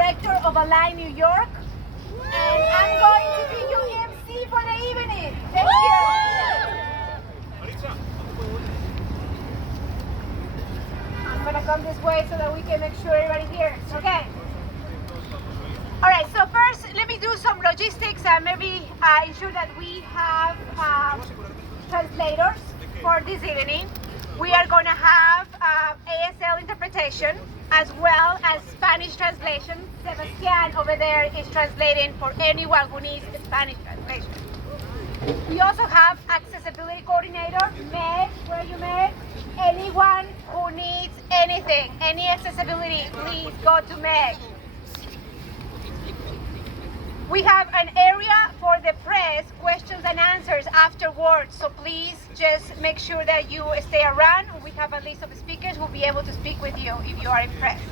Director of Align New York, and I'm going to be your MC for the evening. Thank you. I'm gonna come this way so that we can make sure everybody hears. Okay. All right. So first, let me do some logistics and maybe ensure that we have translators for this evening. We are going to have ASL interpretation as well as Spanish translation. Sebastian over there is translating for anyone who needs a Spanish translation. We also have accessibility coordinator, Meg. Where are you, Meg? Anyone who needs anything, any accessibility, please go to Meg. We have an area for the press, questions and answers afterwards. So please just make sure that you stay around. We have a list of speakers who will be able to speak with you if you are impressed.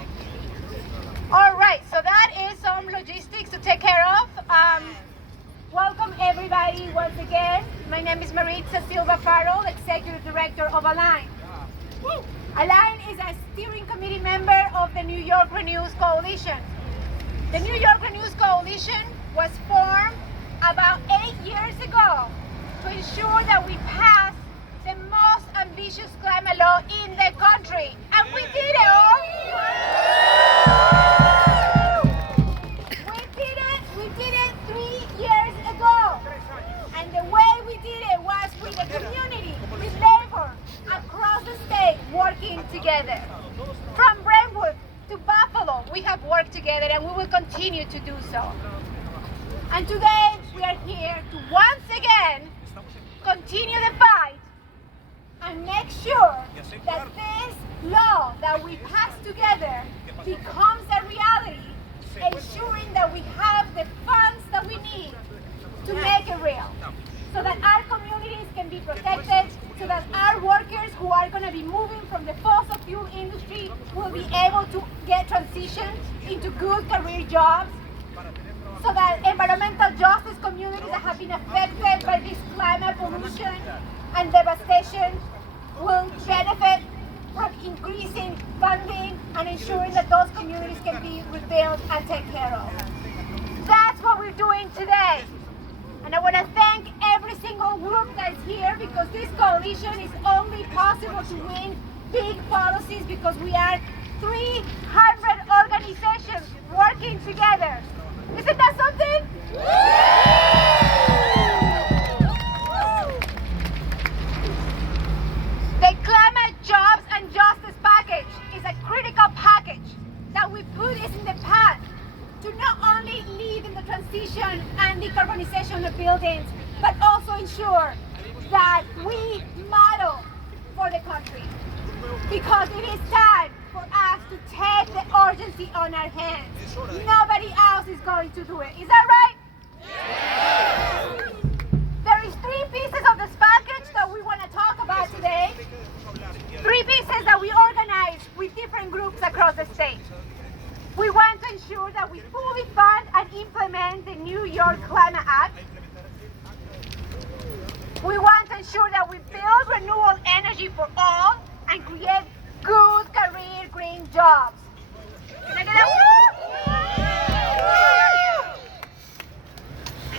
All right, so that is some logistics to take care of. Welcome everybody once again. My name is Maritza Silva Farrell, Executive Director of Align. Align is a steering committee member of the New York Renews Coalition. The New York Renews Coalition was formed about 8 years ago to ensure that we pass the most ambitious climate law in the country. And we did it, all. We did it 3 years ago. And the way we did it was with the community, with labor, across the state, working together. From Brentwood to Buffalo, we have worked together and we will continue to do so. And today we are here to once again continue the fight and make sure that this law that we pass together becomes a reality, ensuring that we have the funds that we need to make it real, so that our communities can be protected, so that our workers who are going to be moving from the fossil fuel industry will be able to get transitioned into good career jobs, so that environmental justice communities that have been affected by this climate pollution and devastation will benefit from increasing funding and ensuring that those communities can be rebuilt and taken care of. That's what we're doing today. And I want to thank every single group that's here, because this coalition is only possible to win big policies because we are 300 organizations working together. Isn't that something? The Climate Jobs and Justice Package is a critical package that we put us in the path to not only lead in the transition and decarbonization of buildings, but also ensure that we model for the country. Because it is time for us to take the urgency on our hands. Nobody else is going to do it. Is that right? Yes. There is 3 pieces of this package that we want to talk about today. 3 pieces that we organize with different groups across the state. We want to ensure that we fully fund and implement the New York Climate Act. We want to ensure that we build renewable energy for all and create good career green jobs. And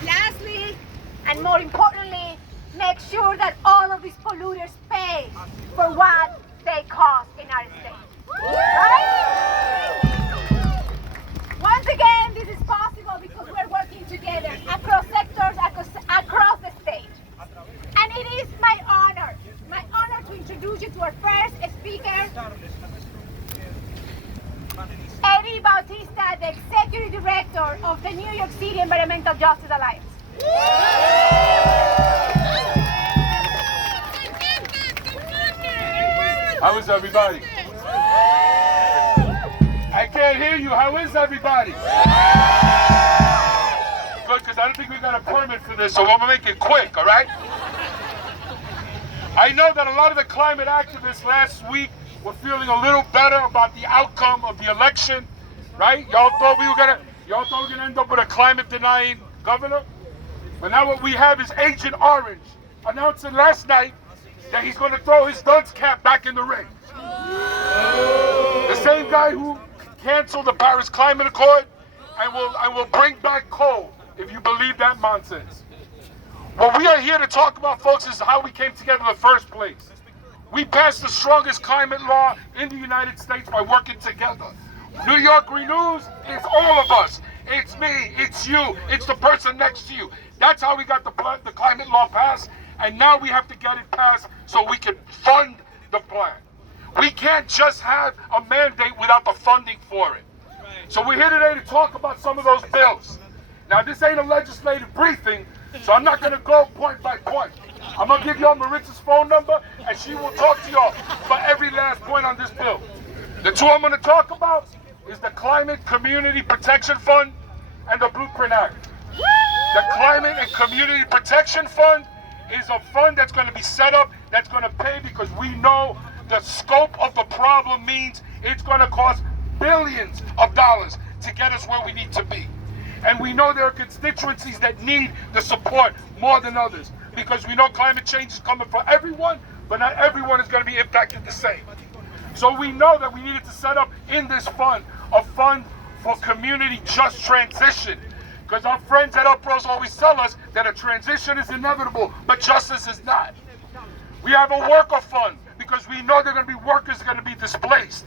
lastly, and more importantly, make sure that all of these polluters pay for what they cause in our state. Right? Once again, this is possible because we're working together across sectors, across the state. And it is my honor to introduce you to our first speaker, Eddie Bautista, the Executive Director of the New York City Environmental Justice Alliance. How is everybody? I can't hear you. How is everybody? Good, because I don't think we got a permit for this, so I'm going to make it quick, all right? I know that a lot of the climate activists last week were feeling a little better about the outcome of the election, right? Y'all thought we were gonna end up with a climate-denying governor? But now what we have is Agent Orange announcing last night that he's going to throw his dunce cap back in the ring. The same guy who canceled the Paris Climate Accord and we'll bring back coal if you believe that nonsense. What we are here to talk about, folks, is how we came together in the first place. We passed the strongest climate law in the United States by working together. New York Renews is all of us. It's me, it's you, it's the person next to you. That's how we got the climate law passed, and now we have to get it passed so we can fund the plan. We can't just have a mandate without the funding for it. So we're here today to talk about some of those bills. Now, this ain't a legislative briefing, so I'm not going to go point by point. I'm going to give y'all Maritza's phone number, and she will talk to y'all for every last point on this bill. The two I'm going to talk about is the Climate Community Protection Fund and the Blueprint Act. The Climate and Community Protection Fund is a fund that's going to be set up, that's going to pay, because we know the scope of the problem means it's going to cost billions of dollars to get us where we need to be. And we know there are constituencies that need the support more than others, because we know climate change is coming for everyone, but not everyone is going to be impacted the same. So we know that we needed to set up in this fund a fund for community just transition, because our friends at Uprose always tell us that a transition is inevitable, but justice is not. We have a worker fund, because we know there are going to be workers that are going to be displaced.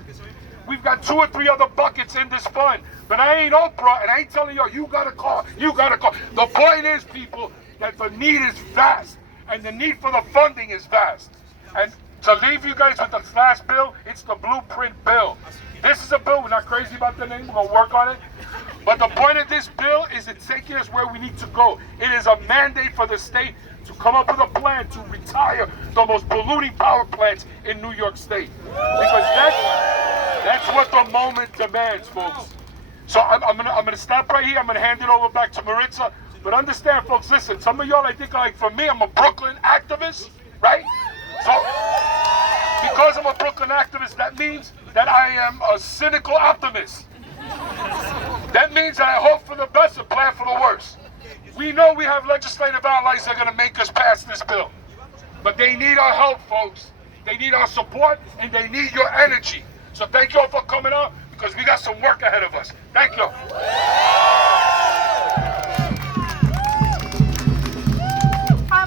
We've got 2 or 3 other buckets in this fund, but I ain't Oprah, and I ain't telling you, you got to call, you got to call. The point is, people, that the need is vast, and the need for the funding is vast. And to leave you guys with the last bill, it's the Blueprint bill. This is a bill, we're not crazy about the name, we're going to work on it. But the point of this bill is it's taking us where we need to go. It is a mandate for the state to come up with a plan to retire the most polluting power plants in New York State. Because that's what the moment demands, folks. So I'm gonna stop right here. I'm gonna hand it over back to Maritza. But understand, folks, listen, some of y'all, I think, like, for me, I'm a Brooklyn activist, right? So because I'm a Brooklyn activist, that means that I am a cynical optimist. That means that I hope for the best and plan for the worst. We know we have legislative allies that are going to make us pass this bill. But they need our help, folks. They need our support, and they need your energy. So thank you all for coming out, because we got some work ahead of us. Thank you.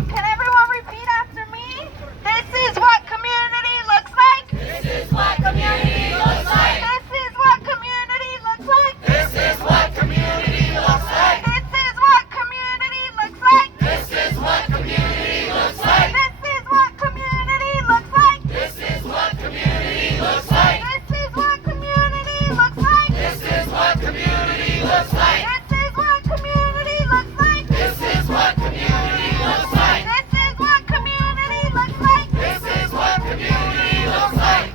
Can everyone repeat after me? This is what community looks like. This is what community looks like. This is what community looks like. This is what community looks like. This is what community looks like. This is what community looks like. This is what community looks like. This is what community looks like. This is what community looks like. This is what community looks like. This is what community looks like. This is what community looks like. This is what community looks like. This is what community looks like.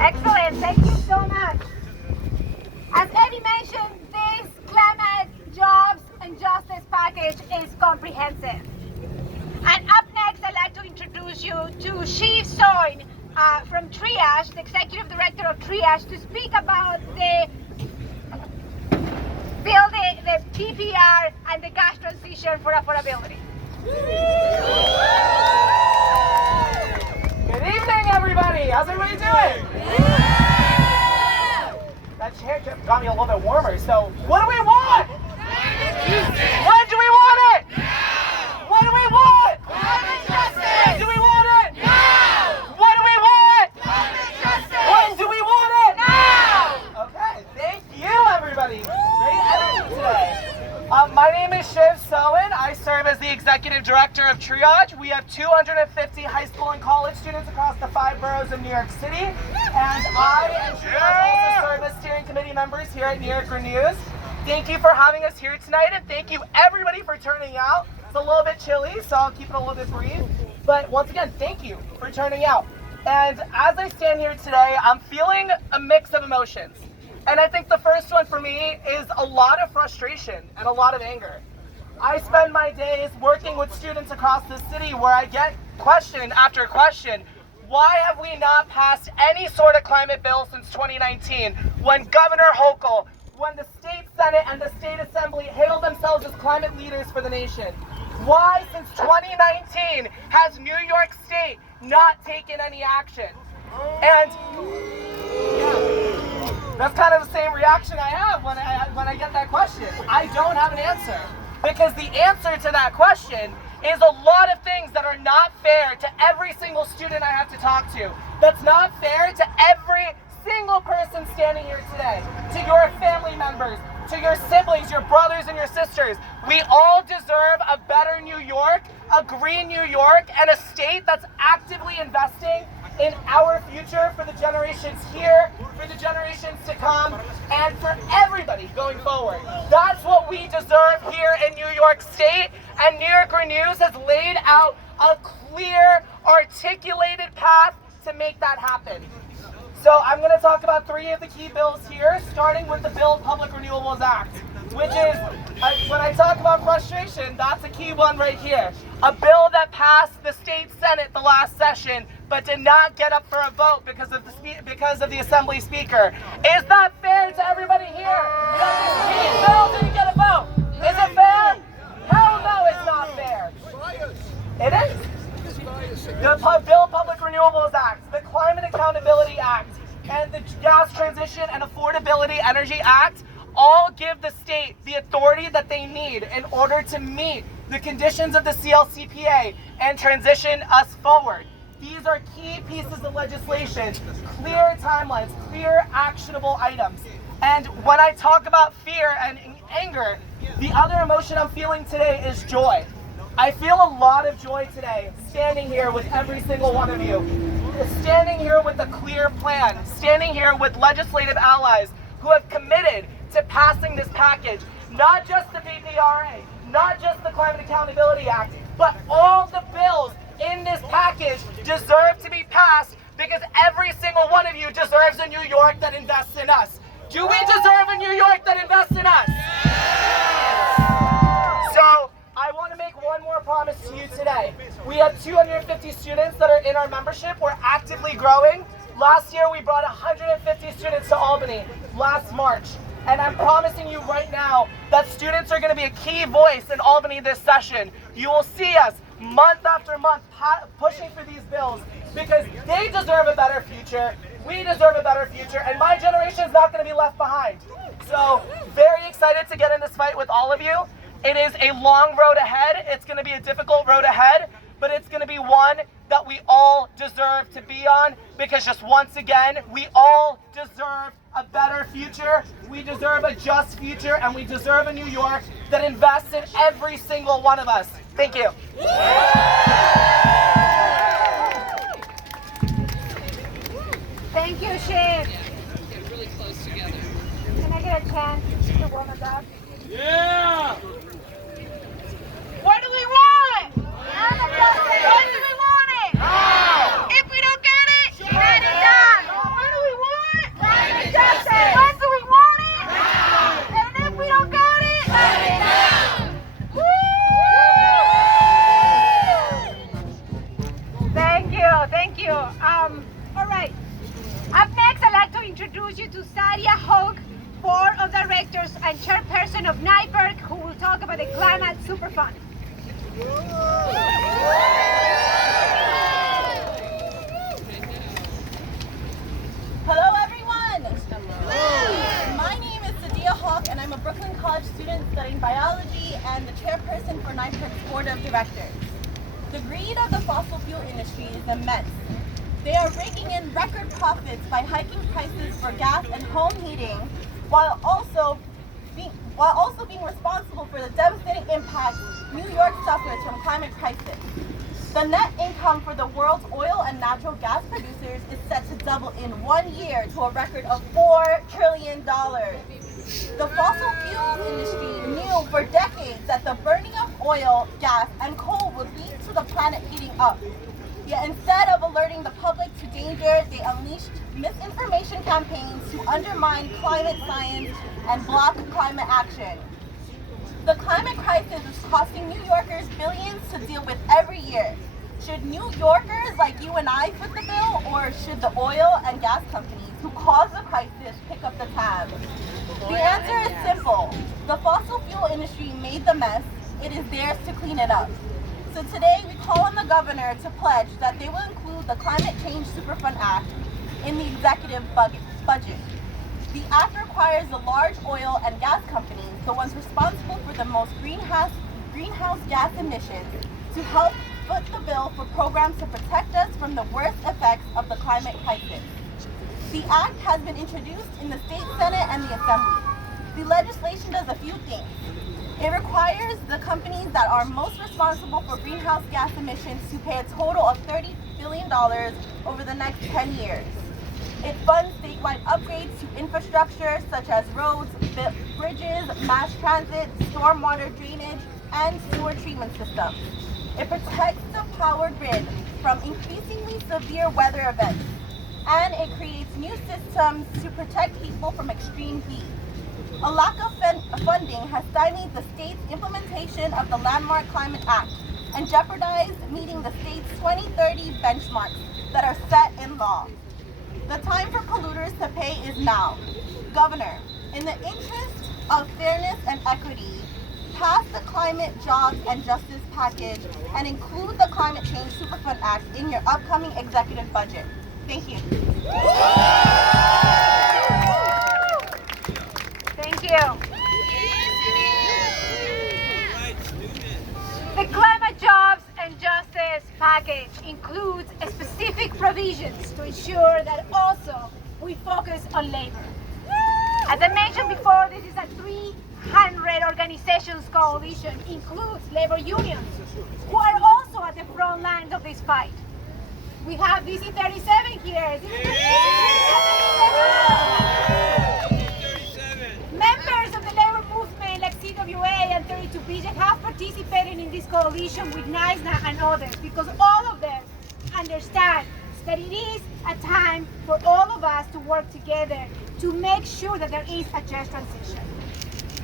Excellent, thank you so much. As Eddie mentioned, this climate, jobs, and justice package is comprehensive. And up next, I'd like to introduce you to Shiv Soin from Triage, the Executive Director of Triage, to speak about the building, the PPR, and the gas transition for affordability. Good evening, everybody. How's everybody doing? That chair just got me a little bit warmer. So, what do we want? When do we want it? What do we want? When do we want it? What do we want? When do we want it? Okay, thank you, everybody. Great energy today. My name is Shiv Soin. I serve as the Executive Director of Triage. We have 250 high school and college students across the 5 boroughs of New York City. And I and Triage also serve as steering committee members here at New York Renews. Thank you for having us here tonight, and thank you everybody for turning out. It's a little bit chilly, so I'll keep it a little bit brief. But once again, thank you for turning out. And as I stand here today, I'm feeling a mix of emotions. And I think the first one for me is a lot of frustration and a lot of anger. I spend my days working with students across the city where I get question after question. Why have we not passed any sort of climate bill since 2019 when Governor Hochul, when the state Senate and the state assembly hailed themselves as climate leaders for the nation? Why, since 2019, has New York State not taken any action? And that's kind of the same reaction I have when I get that question. I don't have an answer. Because the answer to that question is a lot of things that are not fair to every single student I have to talk to. That's not fair to every single person standing here today. To your family members, to your siblings, your brothers and your sisters. We all deserve a better New York, a green New York, and a state that's actively investing in our future for the generations here, for the generations to come, and for everybody going forward. That's what we deserve here in New York State, and New York Renews has laid out a clear, articulated path to make that happen. So I'm going to talk about 3 of the key bills here, starting with the Build Public Renewables Act, which is, when I talk about frustration, that's a key one right here. A bill that passed the state Senate the last session, but did not get up for a vote because of the Assembly Speaker. Is that fair to everybody here? That this key bill didn't get a vote? Is it fair? Hell no, it's not fair. It is. The Build Public Renewables Act, the Climate Accountability Act, and the Gas Transition and Affordability Energy Act all give the state the authority that they need in order to meet the conditions of the CLCPA and transition us forward. These are key pieces of legislation, clear timelines, clear actionable items. And when I talk about fear and anger, the other emotion I'm feeling today is joy. I feel a lot of joy today, standing here with every single one of you, standing here with a clear plan, standing here with legislative allies who have committed to passing this package, not just the BPRA, not just the Climate Accountability Act, but all the bills in this package deserve to be passed because every single one of you deserves a New York that invests in us. Do we deserve a New York that invests in us? So, I want to make one more promise to you today. We have 250 students that are in our membership. We're actively growing. Last year, we brought 150 students to Albany last March. And I'm promising you right now that students are going to be a key voice in Albany this session. You will see us month after month pushing for these bills because they deserve a better future. We deserve a better future. And my generation is not going to be left behind. So, very excited to get in this fight with all of you. It is a long road ahead. It's going to be a difficult road ahead, but it's going to be one that we all deserve to be on because just once again, we all deserve a better future. We deserve a just future, and we deserve a New York that invests in every single one of us. Thank you. Thank you, Shane. Get really close together. Can I get a chance to warm us up? Yeah! What do we want? When do we want it? Now! If we don't get it, shut it down. What do we want? Climate justice! When do we want it? Now! And if we don't get it, Shut it down! Woo! Thank you. All right. Up next, I'd like to introduce you to Sadia Hogue, Board of Directors and Chairperson of NYPERC, who will talk about the Climate Superfund. Hello, everyone. My name is Sadia Hawk, and I'm a Brooklyn College student studying biology and the chairperson for NYPERC's Board of Directors. The greed of the fossil fuel industry is immense. They are raking in record profits by hiking prices for gas and home heating, while also being responsible for the devastating impact New York suffers from climate crisis. The net income for the world's oil and natural gas producers is set to double in 1 year to a record of $4 trillion. The fossil fuels industry knew for decades that the burning of oil, gas, and coal would lead to the planet heating up. Yet instead of alerting the public to danger, they unleashed misinformation campaigns to undermine climate science and block climate action. The climate crisis is costing New Yorkers billions to deal with every year. Should New Yorkers like you and I foot the bill, or should the oil and gas companies who caused the crisis pick up the tab? The answer is simple. The fossil fuel industry made the mess. It is theirs to clean it up. So today we call on the governor to pledge that they will include the Climate Change Superfund Act in the executive budget. The act requires the large oil and gas companies, the ones responsible for the most greenhouse gas emissions, to help foot the bill for programs to protect us from the worst effects of the climate crisis. The act has been introduced in the State Senate and the Assembly. The legislation does a few things. It requires the companies that are most responsible for greenhouse gas emissions to pay a total of $30 billion over the next 10 years. It funds statewide upgrades to infrastructure such as roads, bridges, mass transit, stormwater drainage, and sewer treatment systems. It protects the power grid from increasingly severe weather events, and it creates new systems to protect people from extreme heat. A lack of funding has stymied the state's implementation of the Landmark Climate Act and jeopardized meeting the state's 2030 benchmarks that are set in law. The time for polluters to pay is now. Governor, in the interest of fairness and equity, pass the Climate, Jobs, and Justice package and include the Climate Change Superfund Act in your upcoming executive budget. Thank you. Thank you. The Climate Jobs and Justice package includes specific provisions to ensure that also we focus on labor. As I mentioned before, this is a 300 organizations coalition, includes labor unions, who are also at the front lines of this fight. We have DC 37 here. Members of the labor movement like CWA and 32B have participated in this coalition with NYC and others because all of them understand that it is a time for all of us to work together to make sure that there is a just transition.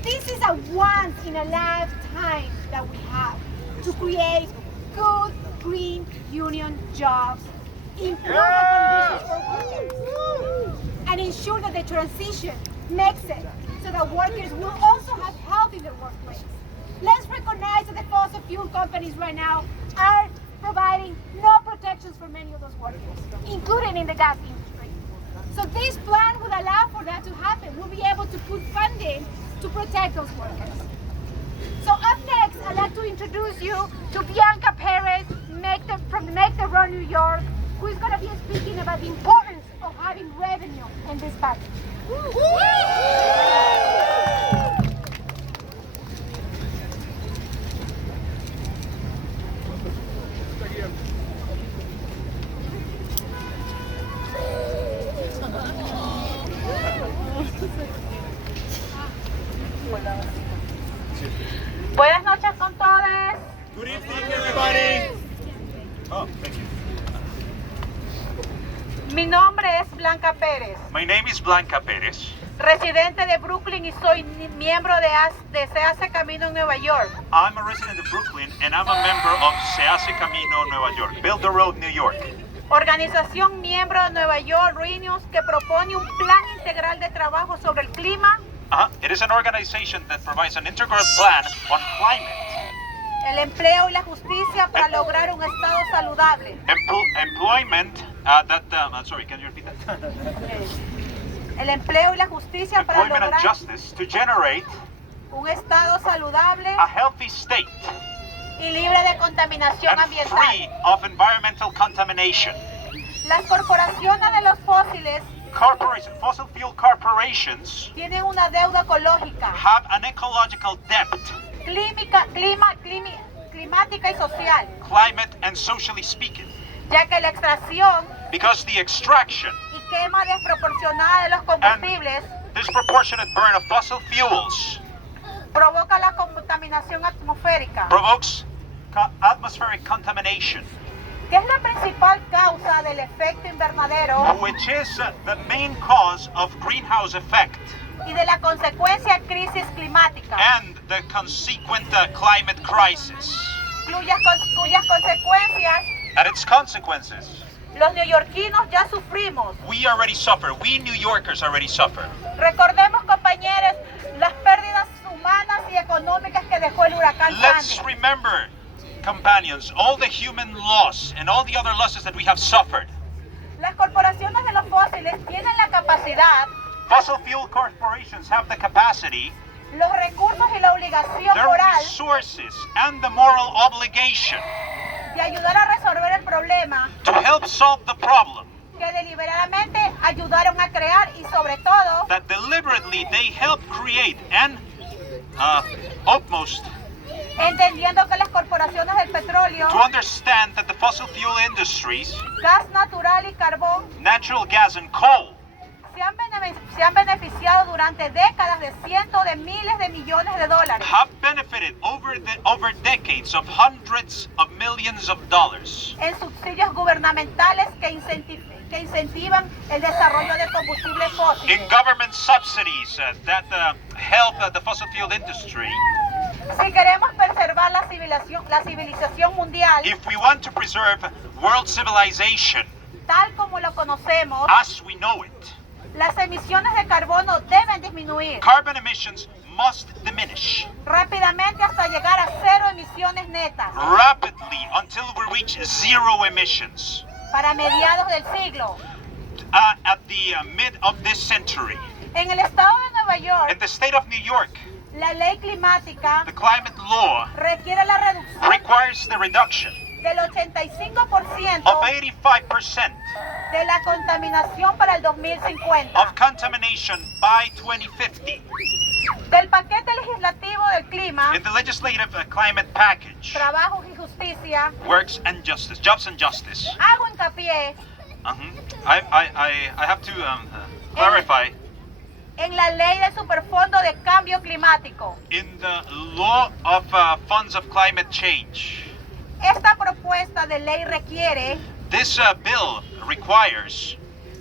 This is a once in a lifetime that we have to create good green union jobs, improve the conditions for workers, and ensure that the transition makes it so that workers will also have health in their workplace. Let's recognize that the fossil fuel companies right now are providing no protections for many of those workers, including in the gas industry. So this plan would allow for that to happen. We'll be able to put funding to protect those workers. So up next, I'd like to introduce you to Bianca Perez from Make the Road New York, who is going to be speaking about the importance of having revenue in this package. Buenas noches con todos. Good evening, everybody. Oh, thank you. Mi nombre es Blanca Pérez, My name is Blanca Perez. residente de Brooklyn y soy miembro de Se Hace Camino en Nueva York. I'm a resident of Brooklyn and I'm a member of Se Hace Camino Nueva York, Build the Road New York. Organización miembro de Nueva York Renews que propone un plan integral de trabajo sobre el clima, It is an organization that provides an integral plan on climate, el empleo y la justicia para lograr un estado saludable. employment, sorry, can you repeat that? El empleo y la justicia para Employment and lograr justice to generate un estado saludable a healthy state y libre de contaminación and ambiental. free of environmental contamination. Las corporaciones de los fósiles Fossil fuel corporations tienen una deuda ecológica, have an ecological debt, climática y social, climate and socially speaking, ya que la extracción because the extraction y quema desproporcionada de los combustibles disproportionate burn of fossil fuels provoca la contaminación atmosférica, provokes atmospheric contamination, que es la principal causa del efecto invernadero which is the main cause of greenhouse effect y de la consecuencia crisis climática, and the consequent climate crisis cuyas consecuencias and its consequences. los neoyorquinos ya sufrimos. We already suffer. We New Yorkers already suffer. Recordemos, compañeros, las pérdidas humanas y económicas que dejó el huracán Let's Sandy. remember companions, all the human loss and all the other losses that we have suffered. Las corporaciones de los fósiles tienen la capacidad, Fossil fuel corporations have the capacity, los recursos y la obligación their moral resources, and the moral obligation de ayudar a resolver el problema to help solve the problem que deliberadamente ayudaron a crear y sobre todo that deliberately they help create and utmost entendiendo que las corporaciones del petróleo, to understand that the fossil fuel industries, gas natural y carbón natural gas and coal, se han beneficiado durante décadas de cientos de miles de millones de dólares have benefited over decades of hundreds of millions of dollars en subsidios gubernamentales que incentivan el desarrollo de combustibles in fósiles. government subsidies that help the fossil fuel industry. Si queremos preservar la civilización mundial If we want to preserve world civilization tal como lo conocemos, as we know it, las emisiones de carbono deben disminuir carbon emissions must diminish rápidamente hasta llegar a cero emisiones netas rapidly until we reach zero emissions para mediados del siglo. at the mid of this century. En el estado de Nueva In York, the state of New York, la ley climática the climate law requiere la reducción requires the reduction del 85% of 85% de la contaminación para el 2050. of contamination by 2050. Del paquete legislativo del clima, In the legislative climate package, trabajos y justicia, works and justice, jobs and justice. hago hincapié I have to clarify, en la ley del superfondo de cambio climático. in the law of funds of climate change, Esta propuesta de ley requiere this bill requires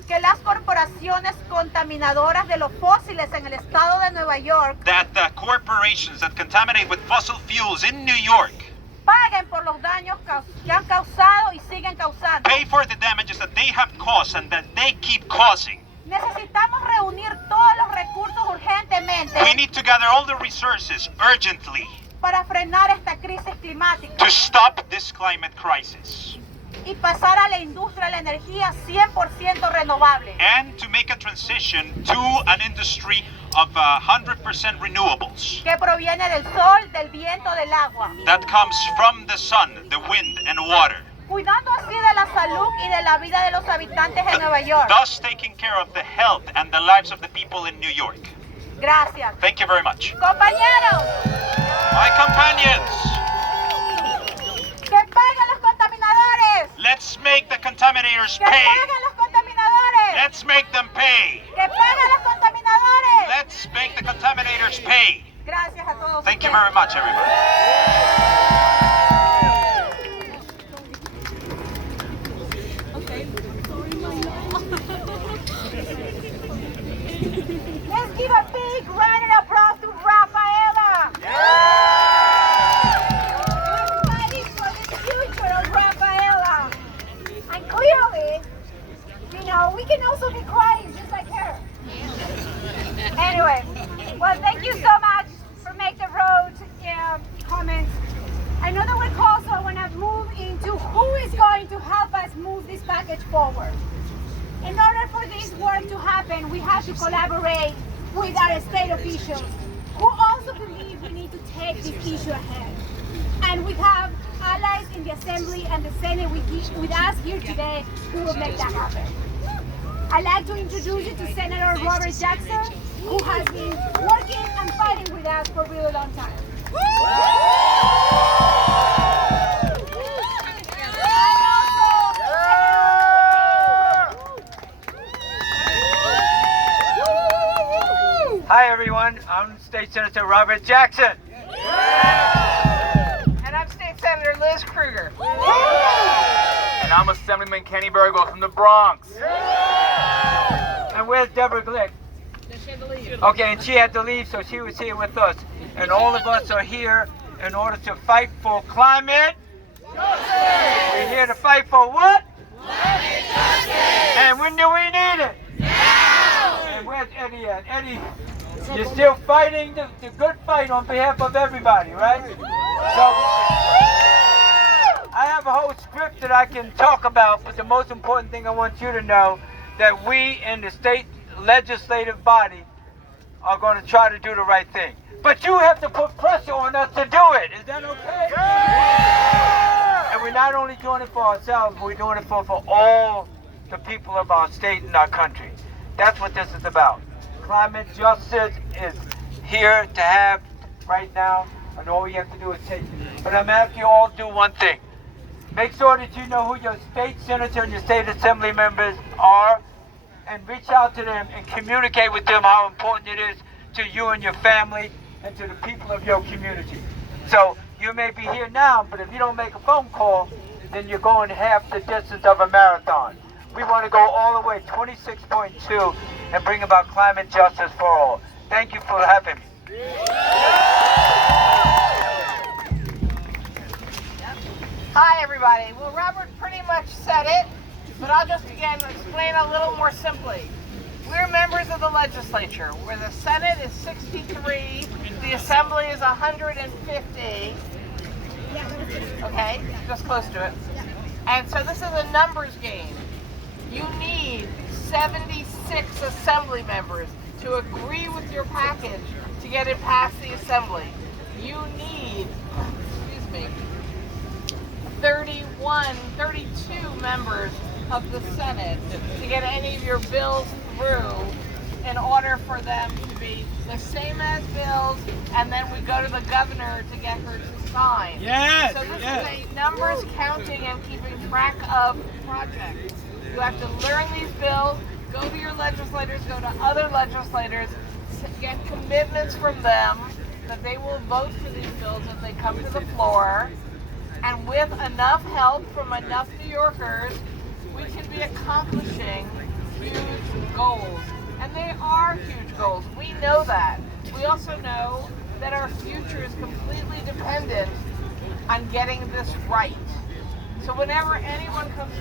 que las corporaciones contaminadoras de los fósiles en el estado de Nueva York that corporations that contaminate with fossil fuels in New York paguen por los daños que han causado y siguen causando. pay for the damages that they have caused and that they keep causing. Necesitamos reunir todos los recursos We urgentemente need to gather all the resources urgently para frenar esta crisis climática to stop this climate crisis y pasar a la industria de la energía 100% renovable. and to make a transition to an industry of 100% renewables Que proviene del sol, del viento, del agua, that comes from the sun, the wind, and water, cuidando así de la salud y de la vida de los habitantes de Nueva York. thus taking care of the health and the lives of the people in New York. Gracias. Thank you very much. Compañeros, My companions, que paguen los contaminadores. let's make the contaminators Que pay. paguen los contaminadores. Let's make them pay. Que paguen los contaminadores. Let's make the contaminators pay. Gracias a todos. Thank you ustedes. very much, everybody. Let's give a big round of applause to Rafaela. We're fighting for the future of Rafaela. And clearly, we can also be crying just like her. Anyway, well, thank you so much for making the road comments. I know that we're also want to move into who is going to help us move this package forward. In order for this work to happen, we have to collaborate with our state officials who also believe we need to take this issue ahead. And we have allies in the Assembly and the Senate with us here today who will make that happen. I'd like to introduce you to Senator Robert Jackson, who has been working and fighting with us for a really long time. Hi everyone, I'm State Senator Robert Jackson. And I'm State Senator Liz Kruger. And I'm Assemblyman Kenny Burgo from the Bronx. And where's Deborah Glick? Okay, and she had to leave, so she was here with us. And all of us are here in order to fight for climate. We're here to fight for what? Climate justice. And when do we need it? Now. And where's Eddie at? Eddie, you're still fighting the good fight on behalf of everybody, right? So have a whole script that I can talk about, but the most important thing I want you to know that we in the state legislative body are going to try to do the right thing. But you have to put pressure on us to do it. Is that okay? Yeah! And we're not only doing it for ourselves, but we're doing it for all the people of our state and our country. That's what this is about. Climate justice is here to have right now, and all you have to do is take it. But I'm asking you all to do one thing. Make sure that you know who your state senator and your state assembly members are, and reach out to them and communicate with them how important it is to you and your family and to the people of your community. So you may be here now, but if you don't make a phone call, then you're going half the distance of a marathon. We want to go all the way, 26.2, and bring about climate justice for all. Thank you for having me. Hi, everybody. Well, Robert pretty much said it, but I'll just again explain a little more simply. We're members of the legislature, where the Senate is 63, the Assembly is 150. Okay, just close to it. And so this is a numbers game. You need 76 Assembly members to agree with your package to get it past the Assembly. You need, 32 members of the Senate to get any of your bills through in order for them to be the same as bills, and then we go to the governor to get her to sign. Yes, so this is a numbers counting and keeping track of projects. You have to learn these bills, go to your legislators, go to other legislators, get commitments from them that they will vote for these bills if they come to the floor. And with enough help from enough New Yorkers, we can be accomplishing huge goals. And they are huge goals. We know that. We also know that our future is completely dependent on getting this right. So whenever anyone comes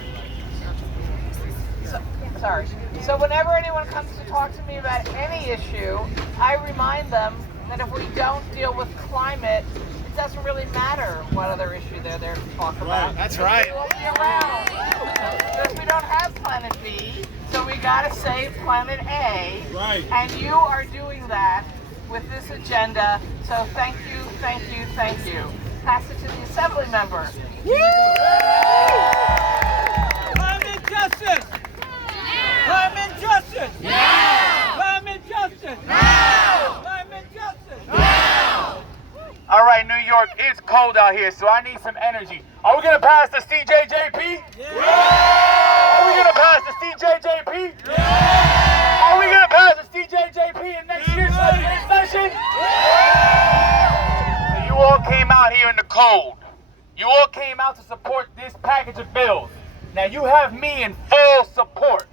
So whenever anyone comes to talk to me about any issue, I remind them that if we don't deal with climate, it doesn't really matter what other issue they're there to talk about. That's right. We won't be around. Because we don't have planet B, so we gotta save planet A. Right. And you are doing that with this agenda. So thank you, thank you, thank you. Pass it to the assembly member. Climate justice! Climate justice! Now! Climate justice! Now! Climate justice! All right, New York, it's cold out here, so I need some energy. Are we gonna pass the CJJP? Yeah! Are we gonna pass the CJJP? Yeah! Are we gonna pass the CJJP in next year's legislative session? Yeah! So you all came out here in the cold. You all came out to support this package of bills. Now you have me in full support,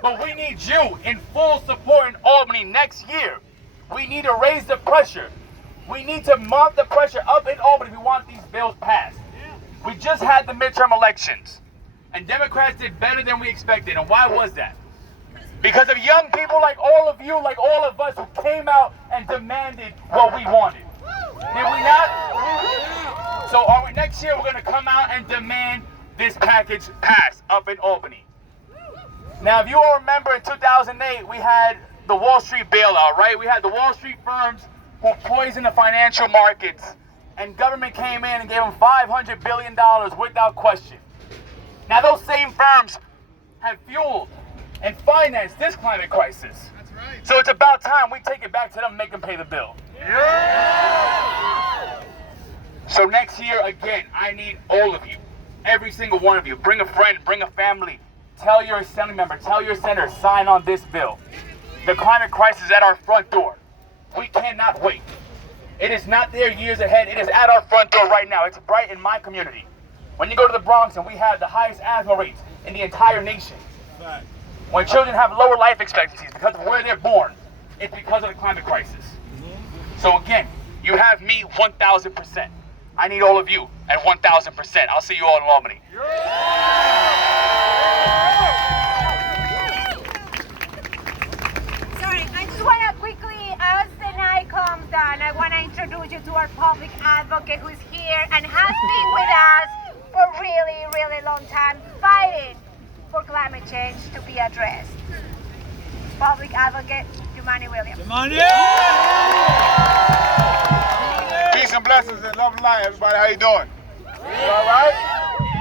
but we need you in full support in Albany next year. We need to raise the pressure. We need to mount the pressure up in Albany if we want these bills passed. We just had the midterm elections, and Democrats did better than we expected. And why was that? Because of young people like all of you, like all of us, who came out and demanded what we wanted. Did we not? So next year we're going to come out and demand this package pass up in Albany. Now, if you all remember, in 2008, we had the Wall Street bailout, right? We had the Wall Street firms who poisoned the financial markets, and government came in and gave them $500 billion without question. Now, those same firms have fueled and financed this climate crisis. That's right. So it's about time we take it back to them and make them pay the bill. Yeah! So next year, again, I need all of you, every single one of you. Bring a friend, bring a family. Tell your assembly member, tell your senator, sign on this bill. The climate crisis is at our front door. We cannot wait. It is not there years ahead. It is at our front door right now. It's right in my community. When you go to the Bronx, and we have the highest asthma rates in the entire nation. Right. When children have lower life expectancies because of where they're born, it's because of the climate crisis. So again, you have me 1,000%. I need all of you at 1,000%. I'll see you all in Albany. Sorry, I just want to quickly, as the night comes down, I want to introduce you to our public advocate who's here and has been with us for for a really, really long time fighting for climate change to be addressed. Public advocate, Jumani Williams. Peace and blessings and love and light, everybody. How you doing? You all right?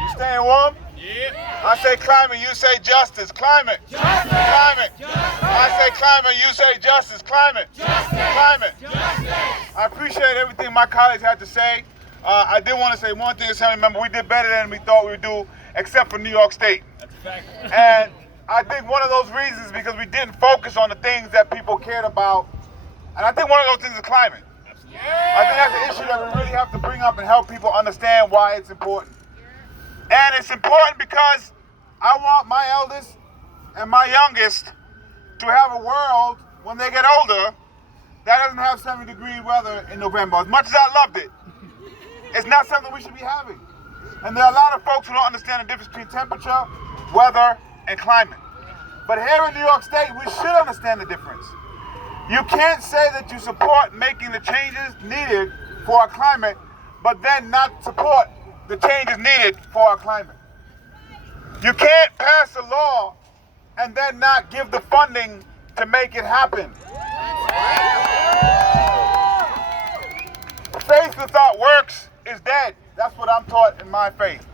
You staying warm? Yeah. I say climate, you say justice. Climate. Justice. Climate. Justice. I say climate, you say justice. Climate. Justice. Climate. Justice. I appreciate everything my colleagues had to say. I did want to say one thing, Assembly member. We did better than we thought we would do, except for New York State. That's a fact. And I think one of those reasons is because we didn't focus on the things that people cared about. And I think one of those things is climate. I think that's an issue that we really have to bring up and help people understand why it's important. And it's important because I want my eldest and my youngest to have a world when they get older that doesn't have 70-degree weather in November. As much as I loved it, it's not something we should be having. And there are a lot of folks who don't understand the difference between temperature, weather, and climate. But here in New York State, we should understand the difference. You can't say that you support making the changes needed for our climate, but then not support the changes needed for our climate. You can't pass a law and then not give the funding to make it happen. Faith without works is dead. That's what I'm taught in my faith.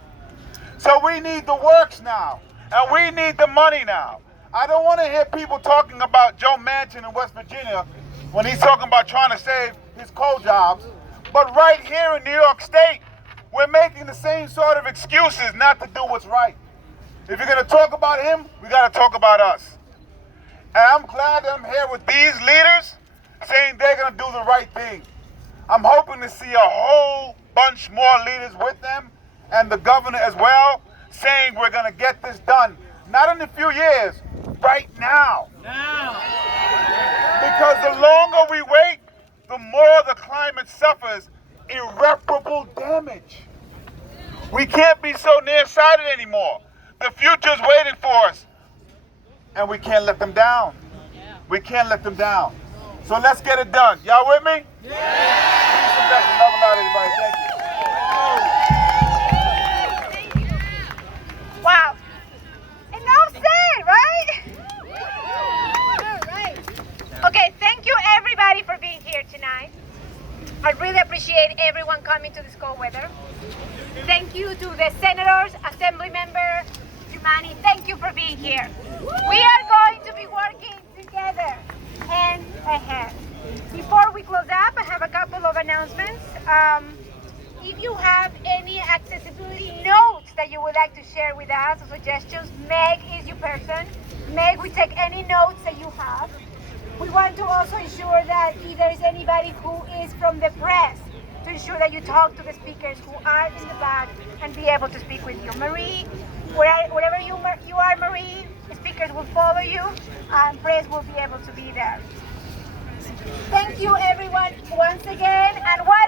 So we need the works now, and we need the money now. I don't want to hear people talking about Joe Manchin in West Virginia when he's talking about trying to save his coal jobs. But right here in New York State, we're making the same sort of excuses not to do what's right. If you're going to talk about him, we got to talk about us. And I'm glad that I'm here with these leaders saying they're going to do the right thing. I'm hoping to see a whole bunch more leaders with them and the governor as well saying we're going to get this done. Not in a few years, right now. Because the longer we wait, the more the climate suffers irreparable damage. We can't be so nearsighted anymore. The future's waiting for us. And we can't let them down. We can't let them down. So let's get it done. Y'all with me? Yeah! Peace and blessings. Love and light, everybody. Thank you. Wow. Enough said, right? Okay, thank you everybody for being here tonight. I really appreciate everyone coming to this cold weather. Thank you to the senators, assembly member, Jumani, thank you for being here. We are going to be working together, hand in hand. Before we close up, I have a couple of announcements. If you have any accessibility notes that you would like to share with us or suggestions, Meg is your person. Meg, we take any notes that you have. We want to also ensure that if there is anybody who is from the press, to ensure that you talk to the speakers who are in the back and be able to speak with you. Marie, wherever you are, Marie, the speakers will follow you and press will be able to be there. Thank you everyone once again. And while